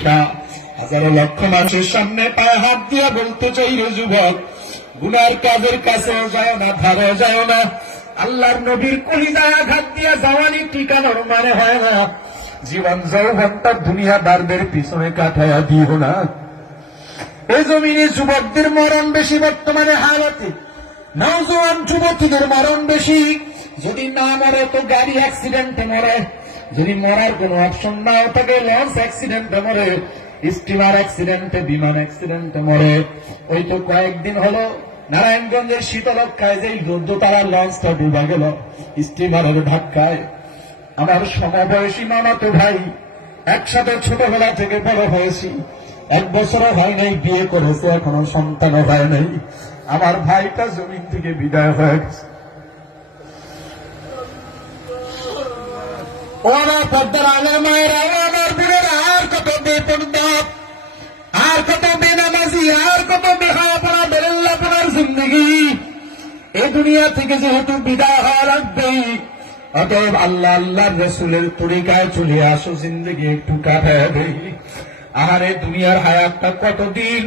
দেখা হাজারো লক্ষ মানুষের সামনে পায়ে হাত দিয়া বলতে চাই রে যুবক, গুনার কাজের কাছেও যায় না, ধারে যায় না। আল্লাহর নবীর কলিজায় আঘাত দিয়া জাওয়ানি টিকানোর মানে হয় না। জীবন যৌবনটা দুনিয়াদারদের পিছনে কাটাইয়া দিও না। এই জমিনে যুবকদের মরণ বেশি বর্তমানে হালতে, নওজোয়ান যুবতীদের মরণ বেশি। যদি না মরে তো গাড়ি অ্যাক্সিডেন্টে মরে, যদি মরার কোন অপশন নাও থাকে লঞ্চ অ্যাক্সিডেন্টে মরে, স্টিমার অ্যাক্সিডেন্টে, বিমান অ্যাক্সিডেন্টে মরে। ওই তো কয়েকদিন হলো নারায়ণগঞ্জের শীতলক্ষায় যে দোতলার লঞ্চটা ডুবা গেল স্টিমারের ধাক্কায়। আমার সমবয়সী মামাতো ভাই, একসাথে ছোটবেলা থেকে বড় হয়েছি, 1 বছরও হয় নাই, বিয়ে করেছে, এখনো সন্তানও হয় নাই। আমার ভাইটা জমিন থেকে বিদায় হয়ে গেছে। ও আমার পদ্মার আলে মায়েরা, ও আমার বোনেরা, আর কত বেপর্দা, আর কত বেনামাজি, আর কত বেহায়াপনা, বেরেল্লাপনার জিন্দগি। এই দুনিয়া থেকে যেহেতু বিদায় হওয়া লাগবেই, অতএব আল্লাহ আল্লাহর রসুলের তরিকায় চলে আসো, জিন্দগি একটু কাটায় দেই। আহারে দুনিয়ার হায়াতটা কতদিন।